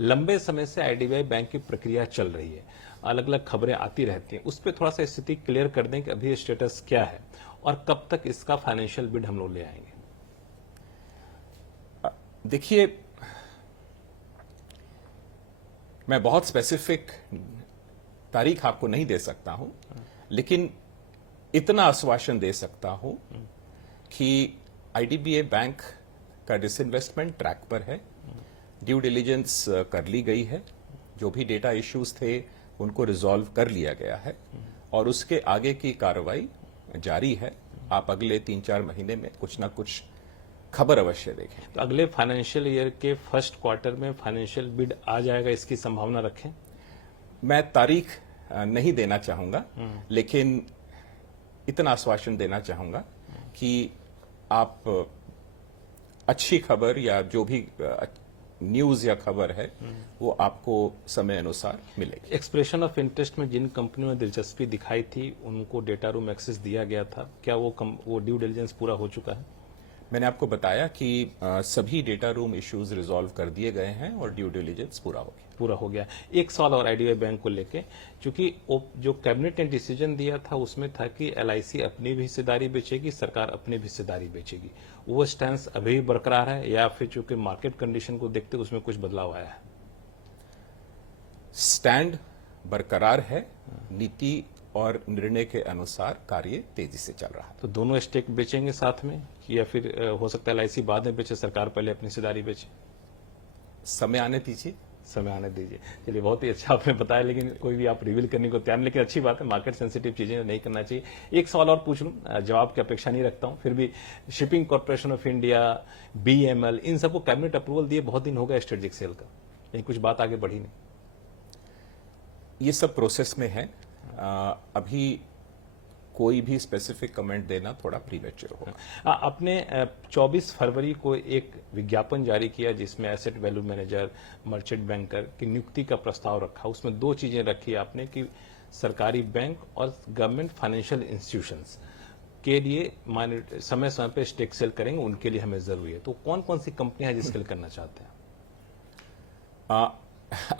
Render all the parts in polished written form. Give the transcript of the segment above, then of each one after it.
लंबे समय से आईडीबीआई बैंक की प्रक्रिया चल रही है, अलग अलग खबरें आती रहती हैं, उस पर थोड़ा सा स्थिति क्लियर कर दें कि अभी स्टेटस क्या है और कब तक इसका फाइनेंशियल बिड हम लोग ले आएंगे। देखिए, मैं बहुत स्पेसिफिक तारीख आपको नहीं दे सकता हूं, लेकिन इतना आश्वासन दे सकता हूं कि आईडीबीआई बैंक का डिसइन्वेस्टमेंट ट्रैक पर है, ड्यू डिलिजेंस कर ली गई है, जो भी डेटा इश्यूज थे उनको रिजॉल्व कर लिया गया है और उसके आगे की कार्रवाई जारी है। आप अगले 3-4 महीने में कुछ ना कुछ खबर अवश्य देखें। तो अगले फाइनेंशियल ईयर के फर्स्ट क्वार्टर में फाइनेंशियल बिड आ जाएगा, इसकी संभावना रखें? मैं तारीख नहीं देना चाहूंगा, लेकिन इतना आश्वासन देना चाहूंगा कि आप अच्छी खबर या जो भी न्यूज या खबर है वो आपको समय अनुसार मिलेगी। एक्सप्रेशन ऑफ इंटरेस्ट में जिन कंपनियों ने दिलचस्पी दिखाई थी उनको डेटा रूम एक्सेस दिया गया था, क्या वो ड्यू डिलिजेंस पूरा हो चुका है? मैंने आपको बताया कि सभी डेटा रूम इश्यूज रिजॉल्व कर दिए गए हैं और ड्यू डिलिजेंस पूरा हो गया। एक सवाल और आईडीबीआई बैंक को लेके, क्योंकि जो कैबिनेट ने डिसीजन दिया था उसमें था कि एलआईसी अपनी भी हिस्सेदारी बेचेगी, सरकार अपनी भी हिस्सेदारी बेचेगी, वो स्टैंस अभी बरकरार है या फिर चूंकि मार्केट कंडीशन को देखते उसमें कुछ बदलाव आया है? स्टैंड बरकरार है, नीति और निर्णय के अनुसार कार्य तेजी से चल रहा है। तो दोनों स्टेक बेचेंगे साथ में या फिर हो सकता है एलआईसी बाद में बेचे, सरकार पहले अपनी हिस्सेदारी बेचे? समय आने दीजिए। समय आने दीजिए। चलिए, बहुत ही अच्छा आपने बताया, लेकिन कोई भी आप रिवील करने को तैयार नहीं, लेकिन अच्छी बात है, मार्केट सेंसिटिव चीजें नहीं करना चाहिए। एक सवाल और पूछ लूं, जवाब की अपेक्षा नहीं रखता हूं, फिर भी Shipping Corporation of India, BML, इन सबको कैबिनेट अप्रूवल दिए बहुत दिन हो गया स्ट्रेटेजिक सेल का, लेकिन कुछ बात आगे बढ़ी नहीं। ये सब प्रोसेस में है, अभी कोई भी स्पेसिफिक कमेंट देना थोड़ा प्रीमेच्योर होगा। आपने 24 फरवरी को एक विज्ञापन जारी किया जिसमें asset value manager, merchant banker की नियुक्ति का प्रस्ताव रखा। उसमें दो चीजें रखी आपने कि सरकारी बैंक और गवर्नमेंट फाइनेंशियल इंस्टीट्यूशंस के लिए समय समय पे स्टेक सेल करेंगे, उनके लिए हमें जरूरी है। तो कौन कौन सी कंपनियां हैं जिसके लिए करना चाहते हैं?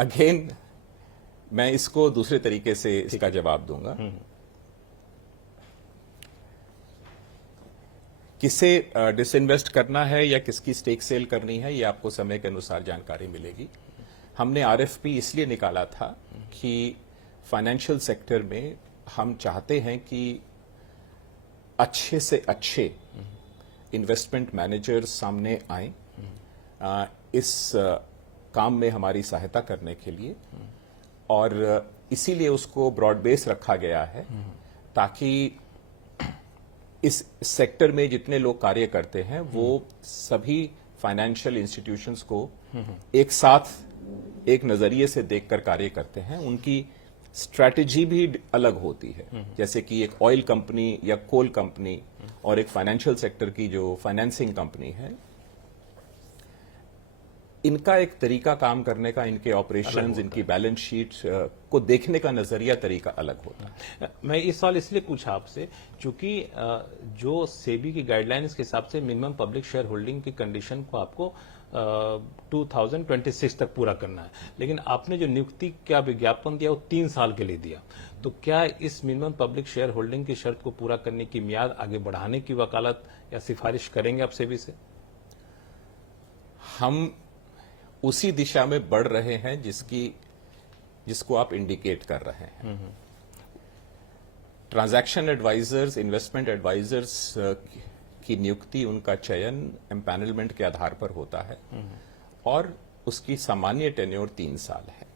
अगेन मैं इसको दूसरे तरीके से इसका जवाब दूंगा। किसे डिसइन्वेस्ट करना है या किसकी स्टेक सेल करनी है, ये आपको समय के अनुसार जानकारी मिलेगी। हमने आरएफपी इसलिए निकाला था कि फाइनेंशियल सेक्टर में हम चाहते हैं कि अच्छे से अच्छे इन्वेस्टमेंट मैनेजर्स सामने आए इस काम में हमारी सहायता करने के लिए, और इसीलिए उसको ब्रॉड बेस रखा गया है ताकि इस सेक्टर में जितने लोग कार्य करते हैं वो सभी फाइनेंशियल इंस्टीट्यूशंस को एक साथ एक नजरिए से देखकर कार्य करते हैं। उनकी स्ट्रैटेजी भी अलग होती है, जैसे कि एक ऑयल कंपनी या कोल कंपनी और एक फाइनेंशियल सेक्टर की जो फाइनेंसिंग कंपनी है, इनका एक तरीका काम करने का, इनके ऑपरेशंस, इनकी बैलेंस शीट को देखने का नजरिया तरीका अलग होता है। मैं इस सवाल इसलिए पूछा आपसे क्योंकि जो सेबी की गाइडलाइंस के हिसाब से मिनिमम पब्लिक शेयर होल्डिंग की कंडीशन को आपको 2026 तक पूरा करना है, लेकिन आपने जो नियुक्ति का विज्ञापन दिया वो 3 साल के लिए दिया। तो क्या इस मिनिमम पब्लिक शेयर होल्डिंग की शर्त को पूरा करने की मियाद आगे बढ़ाने की वकालत या सिफारिश करेंगे आप सेबी से? हम उसी दिशा में बढ़ रहे हैं जिसको आप इंडिकेट कर रहे हैं। ट्रांजैक्शन एडवाइजर्स, इन्वेस्टमेंट एडवाइजर्स की नियुक्ति, उनका चयन एम्पैनलमेंट के आधार पर होता है और उसकी सामान्य टेन्योर 3 साल है।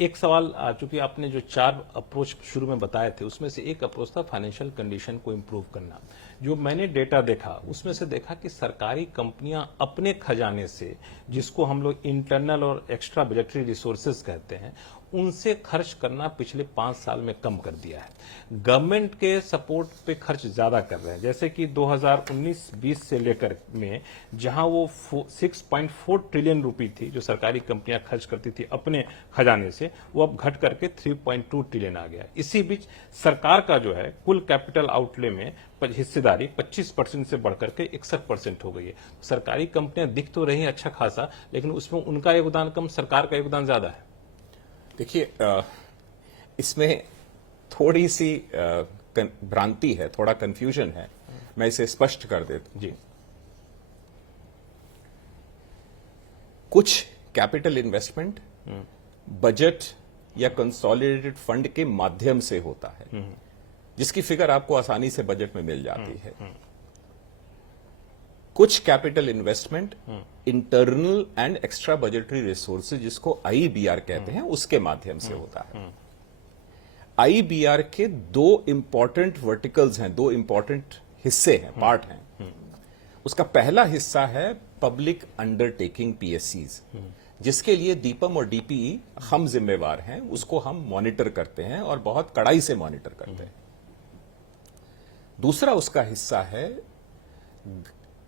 एक सवाल, चूंकि आपने जो 4 अप्रोच शुरू में बताए थे उसमें से एक अप्रोच था फाइनेंशियल कंडीशन को इंप्रूव करना। जो मैंने डेटा देखा उसमें से देखा कि सरकारी कंपनियां अपने खजाने से, जिसको हम लोग इंटरनल और एक्स्ट्रा बजटरी रिसोर्सेज कहते हैं, उनसे खर्च करना पिछले 5 साल में कम कर दिया है। गवर्नमेंट के सपोर्ट पे खर्च ज्यादा कर रहे हैं, जैसे कि 2019-20 से लेकर में जहां वो 6.4 ट्रिलियन रुपए थी जो सरकारी कंपनियां खर्च करती थी अपने खजाने से, वो अब घट करके 3.2 ट्रिलियन आ गया। इसी बीच सरकार का जो है कुल कैपिटल आउटले में हिस्सेदारी 25% से बढ़कर के 61% हो गई है। सरकारी कंपनियां दिख तो रही हैं अच्छा खासा, लेकिन उसमें उनका योगदान कम, सरकार का योगदान ज्यादा है। देखिए, इसमें थोड़ी सी भ्रांति है, थोड़ा कंफ्यूजन है, मैं इसे स्पष्ट कर देता हूं। जी, कुछ कैपिटल इन्वेस्टमेंट बजट या कंसोलिडेटेड फंड के माध्यम से होता है, जिसकी फिगर आपको आसानी से बजट में मिल जाती है। कुछ capital investment internal and extra budgetary resources, जिसको आईबीआर कहते हैं, उसके माध्यम से होता है। आईबीआर के दो इंपॉर्टेंट वर्टिकल्स हैं, दो इंपॉर्टेंट हिस्से हैं, पार्ट हैं। उसका पहला हिस्सा है पब्लिक अंडरटेकिंग पीएससीज, जिसके लिए दीपम और डीपीई हम जिम्मेवार हैं, उसको हम मॉनिटर करते हैं और बहुत कड़ाई से मॉनिटर करते हैं। दूसरा उसका हिस्सा है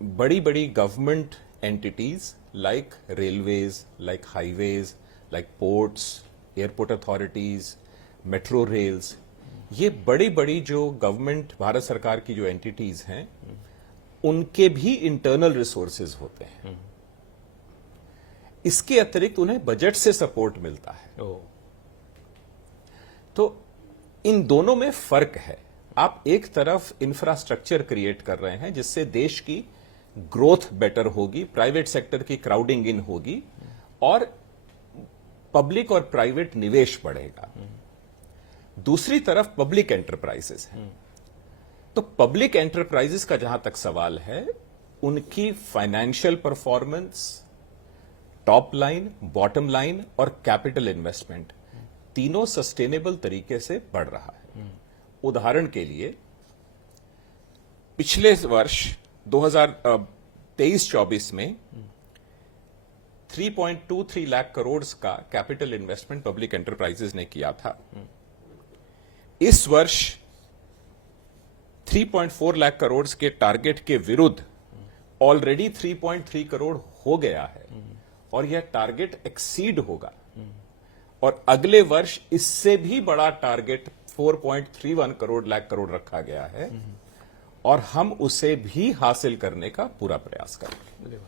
बड़ी बड़ी government entities like railways, like highways, like ports, airport authorities, metro rails, ये बड़ी बड़ी जो गवर्नमेंट भारत सरकार की जो एंटिटीज हैं, उनके भी इंटरनल रिसोर्सेज होते हैं। इसके अतिरिक्त उन्हें बजट से सपोर्ट मिलता है। तो इन दोनों में फर्क है। आप एक तरफ इंफ्रास्ट्रक्चर क्रिएट कर रहे हैं जिससे देश की ग्रोथ बेटर होगी, प्राइवेट सेक्टर की क्राउडिंग इन होगी और पब्लिक और प्राइवेट निवेश बढ़ेगा। दूसरी तरफ पब्लिक एंटरप्राइजेस है। तो पब्लिक एंटरप्राइजेस का जहां तक सवाल है, उनकी financial performance, top line, bottom line और कैपिटल इन्वेस्टमेंट तीनों सस्टेनेबल तरीके से बढ़ रहा है। उदाहरण के लिए पिछले वर्ष 2023-24 में 3.23 लाख करोड़ का कैपिटल इन्वेस्टमेंट पब्लिक एंटरप्राइजेस ने किया था। इस वर्ष 3.4 लाख करोड़ के टारगेट के विरुद्ध ऑलरेडी 3.3 करोड़ हो गया है और यह टारगेट एक्सीड होगा। और अगले वर्ष इससे भी बड़ा टारगेट 4.31 लाख करोड़ रखा गया है और हम उसे भी हासिल करने का पूरा प्रयास करेंगे।